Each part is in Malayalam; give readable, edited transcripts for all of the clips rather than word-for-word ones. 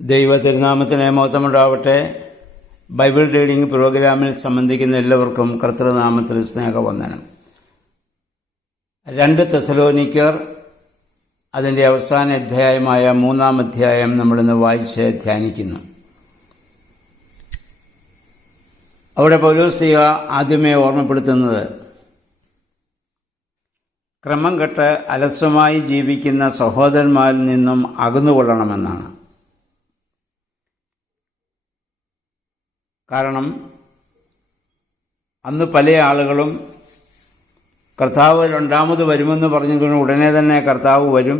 ദൈവ തിരുനാമത്തിന് മഹത്വമുണ്ടാവട്ടെ. ബൈബിൾ റീഡിംഗ് പ്രോഗ്രാമിൽ സംബന്ധിക്കുന്ന എല്ലാവർക്കും കർത്തൃനാമത്തിൽ സ്നേഹവന്ദനം. 2 തെസ്സലോനിക്കർ അതിൻ്റെ അവസാന അധ്യായമായ 3-ാം അധ്യായം നമ്മളിന്ന് വായിച്ച് ധ്യാനിക്കുന്നു. അവിടെ പൗലോസ്ലീഹ ആദ്യമേ ഓർമ്മപ്പെടുത്തുന്നത് ക്രമം കെട്ട് അലസമായി ജീവിക്കുന്ന സഹോദരന്മാരിൽ നിന്നും അകന്നുകൊള്ളണമെന്നാണ്. കാരണം അന്ന് പല ആളുകളും കർത്താവ് രണ്ടാമത് വരുമെന്ന് പറഞ്ഞതുകൊണ്ട് ഉടനെ തന്നെ കർത്താവ് വരും,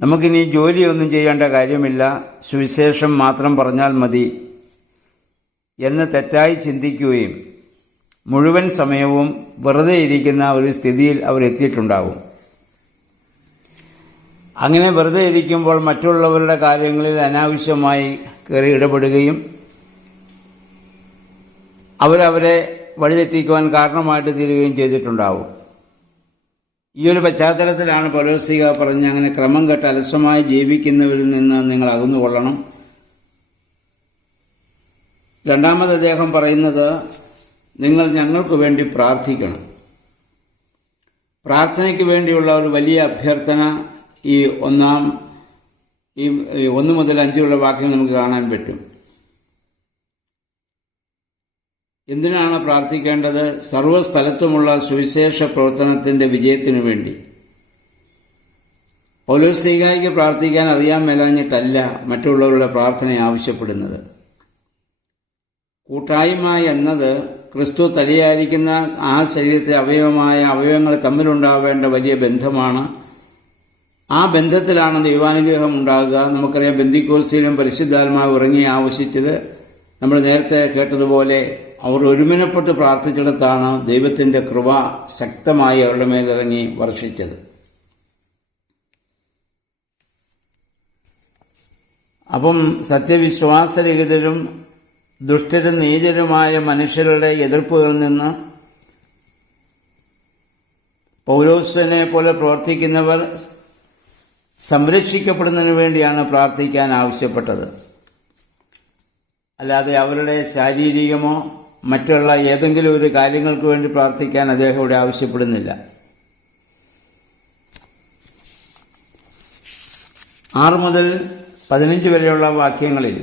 നമുക്കിനി ജോലിയൊന്നും ചെയ്യേണ്ട കാര്യമില്ല, സുവിശേഷം മാത്രം പറഞ്ഞാൽ മതി എന്ന് തെറ്റായി ചിന്തിക്കുകയും മുഴുവൻ സമയവും വെറുതെ ഇരിക്കുന്ന ഒരു സ്ഥിതിയിൽ അവരെത്തിയിട്ടുണ്ടാകും. അങ്ങനെ വെറുതെ ഇരിക്കുമ്പോൾ മറ്റുള്ളവരുടെ കാര്യങ്ങളിൽ അനാവശ്യമായി കയറി ഇടപെടുകയും അവരെ വഴിതെറ്റിക്കുവാൻ കാരണമായിട്ട് തീരുകയും ചെയ്തിട്ടുണ്ടാവും. ഈ ഒരു പശ്ചാത്തലത്തിലാണ് പൗലോസ്ലീഹ പറഞ്ഞ് അങ്ങനെ ക്രമം കെട്ട് അലസമായി ജീവിക്കുന്നവരിൽ നിന്ന് നിങ്ങൾ അകന്നുകൊള്ളണം. രണ്ടാമത് അദ്ദേഹം പറയുന്നത് നിങ്ങൾ ഞങ്ങൾക്ക് വേണ്ടി പ്രാർത്ഥിക്കണം. പ്രാർത്ഥനയ്ക്ക് വേണ്ടിയുള്ള ഒരു വലിയ അഭ്യർത്ഥന ഈ 1 മുതൽ 5 വാക്യങ്ങൾ നമുക്ക് കാണാൻ പറ്റും. എന്തിനാണ് പ്രാർത്ഥിക്കേണ്ടത്? സർവ്വസ്ഥലത്തുമുള്ള സുവിശേഷ പ്രവർത്തനത്തിൻ്റെ വിജയത്തിനു വേണ്ടി. പൗലോസ്ലീഹായ്ക്ക് പ്രാർത്ഥിക്കാൻ അറിയാൻ മേലാഞ്ഞിട്ടല്ല മറ്റുള്ളവരുടെ പ്രാർത്ഥന ആവശ്യപ്പെടുന്നത്. കൂട്ടായ്മ എന്നത് ക്രിസ്തു തലയായിരിക്കുന്ന ആ ശരീരത്തെ അവയവങ്ങൾ തമ്മിലുണ്ടാവേണ്ട വലിയ ബന്ധമാണ്. ആ ബന്ധത്തിലാണ് ദൈവാനുഗ്രഹം ഉണ്ടാകുക. നമുക്കറിയാം, പെന്തിക്കോസ്തിയിലും പരിശുദ്ധാത്മാവ് ഇറങ്ങി ആവശ്യിച്ചത് നമ്മൾ നേരത്തെ കേട്ടതുപോലെ അവർ ഒരുമനപ്പെട്ട് പ്രാർത്ഥിച്ചിടത്താണ് ദൈവത്തിൻ്റെ കൃപ ശക്തമായി അവരുടെ മേലിറങ്ങി വർഷിച്ചത്. അപ്പം സത്യവിശ്വാസരഹിതരും ദുഷ്ടരും നീചരുമായ മനുഷ്യരുടെ എതിർപ്പുകളിൽ നിന്ന് പൗലോസിനെ പോലെ പ്രവർത്തിക്കുന്നവർ സംരക്ഷിക്കപ്പെടുന്നതിന് വേണ്ടിയാണ് പ്രാർത്ഥിക്കാൻ ആവശ്യപ്പെട്ടത്. അല്ലാതെ അവരുടെ ശാരീരികമോ മറ്റുള്ള ഏതെങ്കിലും ഒരു കാര്യങ്ങൾക്ക് വേണ്ടി പ്രാർത്ഥിക്കാൻ അദ്ദേഹം ഇവിടെ ആവശ്യപ്പെടുന്നില്ല. 6 മുതൽ 15 വരെയുള്ള വാക്യങ്ങളിൽ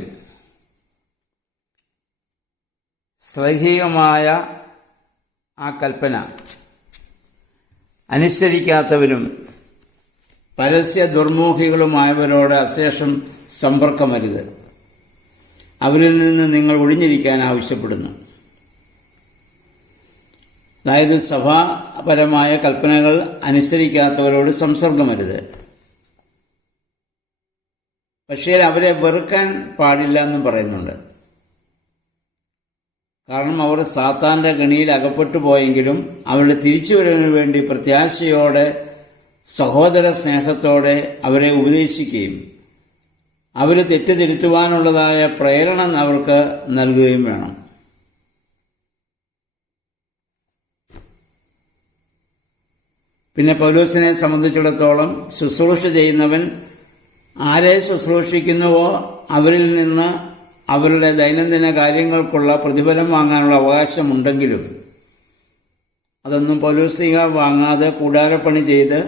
ശ്ലൈഹികമായ ആ കൽപ്പന അനുസരിക്കാത്തവരും പരസ്യ ദുർമോഹികളുമായവരോട് അശേഷം സമ്പർക്കമരുത്, അവരിൽ നിന്ന് നിങ്ങൾ ഒഴിഞ്ഞിരിക്കാൻ ആവശ്യപ്പെടുന്നു. അതായത് സഭാപരമായ കൽപ്പനകൾ അനുസരിക്കാത്തവരോട് സംസർഗമരുത്. പക്ഷേ അവരെ വെറുക്കാൻ പാടില്ല എന്നും പറയുന്നുണ്ട്. കാരണം അവർ സാത്താന്റെ ഗണിയിൽ അകപ്പെട്ടു പോയെങ്കിലും അവരുടെ തിരിച്ചുവരവിന് വേണ്ടി പ്രത്യാശയോടെ സഹോദര സ്നേഹത്തോടെ അവരെ ഉപദേശിക്കുകയും അവർ തെറ്റുതിരുത്തുവാനുള്ളതായ പ്രേരണ അവർക്ക് നൽകുകയും വേണം. പിന്നെ പൗലോസിനെ സംബന്ധിച്ചിടത്തോളം ശുശ്രൂഷ ചെയ്യുന്നവൻ ആരെ ശുശ്രൂഷിക്കുന്നുവോ അവരിൽ നിന്ന് അവരുടെ ദൈനംദിന കാര്യങ്ങൾക്കുള്ള പ്രതിഫലം വാങ്ങാനുള്ള അവകാശമുണ്ടെങ്കിലും അതൊന്നും പൗലോസ്ലീഹ വാങ്ങാതെ കൂടാരപ്പണി ചെയ്ത്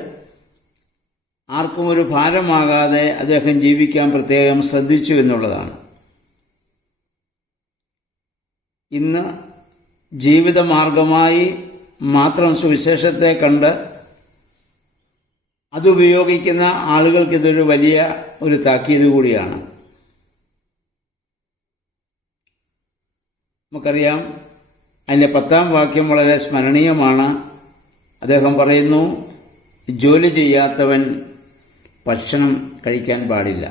ആർക്കും ഒരു ഭാരമാകാതെ അദ്ദേഹം ജീവിക്കാൻ പ്രത്യേകം ശ്രദ്ധിച്ചു എന്നുള്ളതാണ്. ഇന്ന് ജീവിതമാർഗമായി മാത്രം സുവിശേഷത്തെ കണ്ട് അതുപയോഗിക്കുന്ന ആളുകൾക്കിതൊരു വലിയ ഒരു താക്കീത് കൂടിയാണ്. നമുക്കറിയാം, അതിൻ്റെ 10-ാം വാക്യം വളരെ സ്മരണീയമാണ്. അദ്ദേഹം പറയുന്നു, ജോലി ചെയ്യാത്തവൻ ഭക്ഷണം കഴിക്കാൻ പാടില്ല.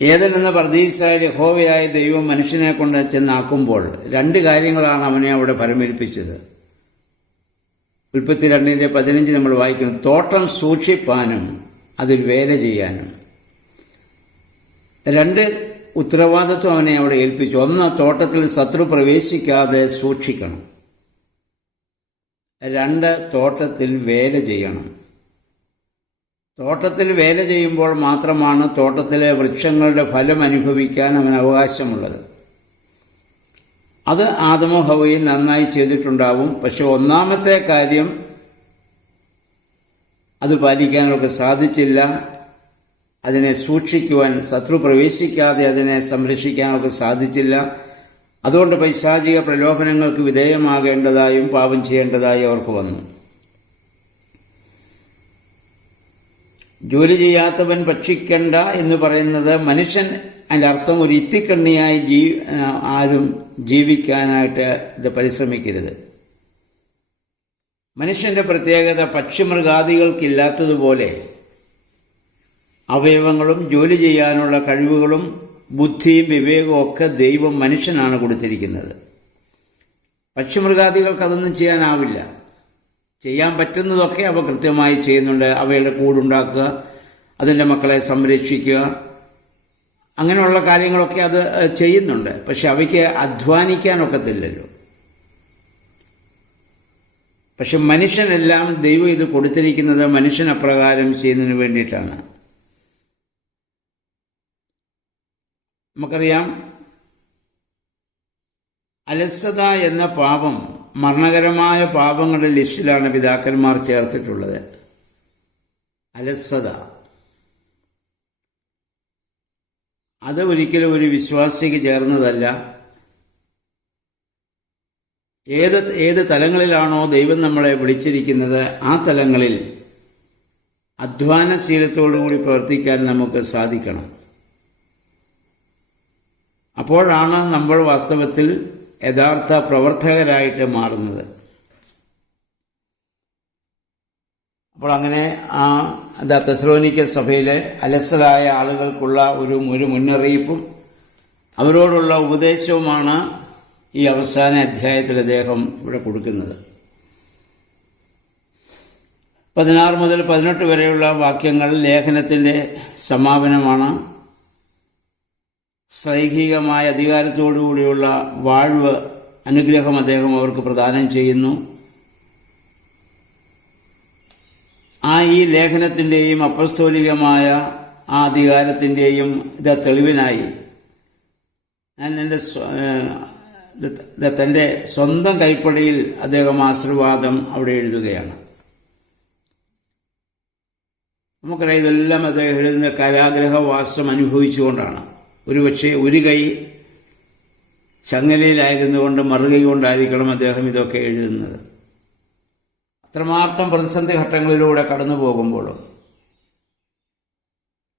ഏദൻ എന്ന പർദീസയിൽ യഹോവയായ ദൈവം മനുഷ്യനെ കൊണ്ട് ചെന്നാക്കുമ്പോൾ 2 കാര്യങ്ങളാണ് അവനെ അവിടെ പരമേൽപ്പിച്ചത്. ഉൽപ്പത്തി 2:15 നമ്മൾ വായിക്കുന്നു, തോട്ടം സൂക്ഷിപ്പാനും അതിൽ വേല ചെയ്യാനും. 2 ഉത്തരവാദിത്വം അവനെ അവിടെ ഏൽപ്പിച്ചു. 1, തോട്ടത്തിൽ ശത്രു പ്രവേശിക്കാതെ സൂക്ഷിക്കണം. 2, തോട്ടത്തിൽ വേല ചെയ്യണം. തോട്ടത്തിൽ വേല ചെയ്യുമ്പോൾ മാത്രമാണ് തോട്ടത്തിലെ വൃക്ഷങ്ങളുടെ ഫലം അനുഭവിക്കാൻ അവന് അവകാശമുള്ളത്. അത് ആദമും ഹവ്വയും നന്നായി ചെയ്തിട്ടുണ്ടാവും. പക്ഷെ ഒന്നാമത്തെ കാര്യം അത് പാലിക്കാനൊക്കെ സാധിച്ചില്ല. അതിനെ സൂക്ഷിക്കുവാൻ, ശത്രു പ്രവേശിക്കാതെ അതിനെ സംരക്ഷിക്കാനൊക്കെ സാധിച്ചില്ല. അതുകൊണ്ട് പൈശാചിക പ്രലോഭനങ്ങൾക്ക് വിധേയമാകേണ്ടതായും പാപം ചെയ്യേണ്ടതായും അവർക്ക് വന്നു. ജോലി ചെയ്യാത്തവൻ ഭക്ഷിക്കണ്ട എന്ന് പറയുന്നത് മനുഷ്യൻ, അതിൻ്റെ അർത്ഥം ഒരു ഇത്തിക്കണ്ണിയായി ആരും ജീവിക്കാനായിട്ട് ഇത് പരിശ്രമിക്കരുത്. മനുഷ്യന്റെ പ്രത്യേകത പക്ഷിമൃഗാദികൾക്കില്ലാത്തതുപോലെ അവയവങ്ങളും ജോലി ചെയ്യാനുള്ള കഴിവുകളും ബുദ്ധിയും വിവേകവും ഒക്കെ ദൈവം മനുഷ്യനാണ് കൊടുത്തിരിക്കുന്നത്. പക്ഷിമൃഗാദികൾക്ക് അതൊന്നും ചെയ്യാനാവില്ല. ചെയ്യാൻ പറ്റുന്നതൊക്കെ അവ കൃത്യമായി ചെയ്യുന്നുണ്ട്. അവയുടെ കൂടുണ്ടാക്കുക, അതിൻ്റെ മക്കളെ സംരക്ഷിക്കുക, അങ്ങനെയുള്ള കാര്യങ്ങളൊക്കെ അത് ചെയ്യുന്നുണ്ട്. പക്ഷെ അവയ്ക്ക് അധ്വാനിക്കാനൊക്കത്തില്ലല്ലോ. പക്ഷെ മനുഷ്യനെല്ലാം ദൈവം ഇത് കൊടുത്തിരിക്കുന്നത് മനുഷ്യൻ അപ്രകാരം ചെയ്യുന്നതിന് വേണ്ടിയിട്ടാണ്. നമുക്കറിയാം, അലസത എന്ന പാപം മരണകരമായ പാപങ്ങളുടെ ലിസ്റ്റിലാണ് പിതാക്കന്മാർ ചേർത്തിട്ടുള്ളത്. അലസത അത് ഒരിക്കലും ഒരു വിശ്വാസിക്ക് ചേർന്നതല്ല. ഏത് തലങ്ങളിലാണോ ദൈവം നമ്മളെ വിളിച്ചിരിക്കുന്നത് ആ തലങ്ങളിൽ അധ്വാനശീലത്തോടുകൂടി പ്രവർത്തിക്കാൻ നമുക്ക് സാധിക്കണം. അപ്പോഴാണ് നമ്മൾ വാസ്തവത്തിൽ യഥാർത്ഥ പ്രവർത്തകരായിട്ട് മാറുന്നത്. അപ്പോൾ അങ്ങനെ തെസ്സലോനിക്ക സഭയിലെ അലസരായ ആളുകൾക്കുള്ള ഒരു മുന്നറിയിപ്പും അവരോടുള്ള ഉപദേശവുമാണ് ഈ അവസാന അധ്യായത്തിൽ അദ്ദേഹം ഇവിടെ കൊടുക്കുന്നത്. 16 മുതൽ 18 വരെയുള്ള വാക്യങ്ങൾ ലേഖനത്തിൻ്റെ സമാപനമാണ്. സൈഹികമായ അധികാരത്തോടുകൂടിയുള്ള വാഴ്വ്, അനുഗ്രഹം അദ്ദേഹം അവർക്ക് പ്രദാനം ചെയ്യുന്നു. ഈ ലേഖനത്തിൻ്റെയും അപ്പസ്തോലികമായ ആ അധികാരത്തിൻ്റെയും തെളിവിനായി തൻ്റെ സ്വന്തം കൈപ്പടയിൽ അദ്ദേഹം ആശീർവാദം അവിടെ എഴുതുകയാണ്. നമുക്കറിയാം, ഇതെല്ലാം അദ്ദേഹം എഴുതുന്ന കാരാഗ്രഹവാസം അനുഭവിച്ചുകൊണ്ടാണ്. ഒരുപക്ഷെ ഒരു കൈ ചങ്ങലയിലായിരുന്നുകൊണ്ട് മറുകൈ കൊണ്ടായിരിക്കണം അദ്ദേഹം ഇതൊക്കെ എഴുതുന്നത്. അത്രമാത്രം പ്രതിസന്ധി ഘട്ടങ്ങളിലൂടെ കടന്നു പോകുമ്പോഴും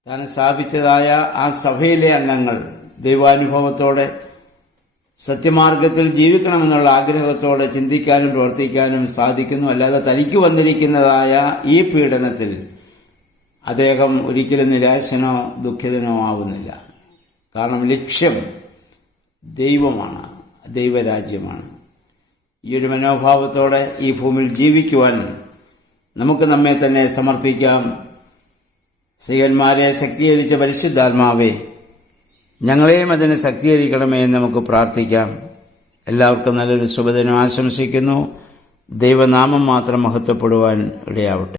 താൻ സ്ഥാപിച്ചതായ ആ സഭയിലെ അംഗങ്ങൾ ദൈവാനുഭവത്തോടെ സത്യമാർഗത്തിൽ ജീവിക്കണമെന്നുള്ള ആഗ്രഹത്തോടെ ചിന്തിക്കാനും പ്രവർത്തിക്കാനും സാധിക്കുന്നു. അല്ലാതെ തനിക്ക് വന്നിരിക്കുന്നതായ ഈ പീഡനത്തിൽ അദ്ദേഹം ഒരിക്കലും നിരാശനോ ദുഃഖിതനോ ആവുന്നില്ല. കാരണം ലക്ഷ്യം ദൈവമാണ്, ദൈവരാജ്യമാണ്. ഈ ഒരു മനോഭാവത്തോടെ ഈ ഭൂമിയിൽ ജീവിക്കുവാൻ നമുക്ക് നമ്മെ തന്നെ സമർപ്പിക്കാം. സ്ത്രീയന്മാരെ ശക്തീകരിച്ച പരിശുദ്ധാത്മാവേ, ഞങ്ങളെയും അതിനെ ശക്തീകരിക്കണമേ എന്ന് നമുക്ക് പ്രാർത്ഥിക്കാം. എല്ലാവർക്കും നല്ലൊരു ശുഭദിനം ആശംസിക്കുന്നു. ദൈവനാമം മാത്രം മഹത്വപ്പെടുവാൻ ഇടയാവട്ടെ.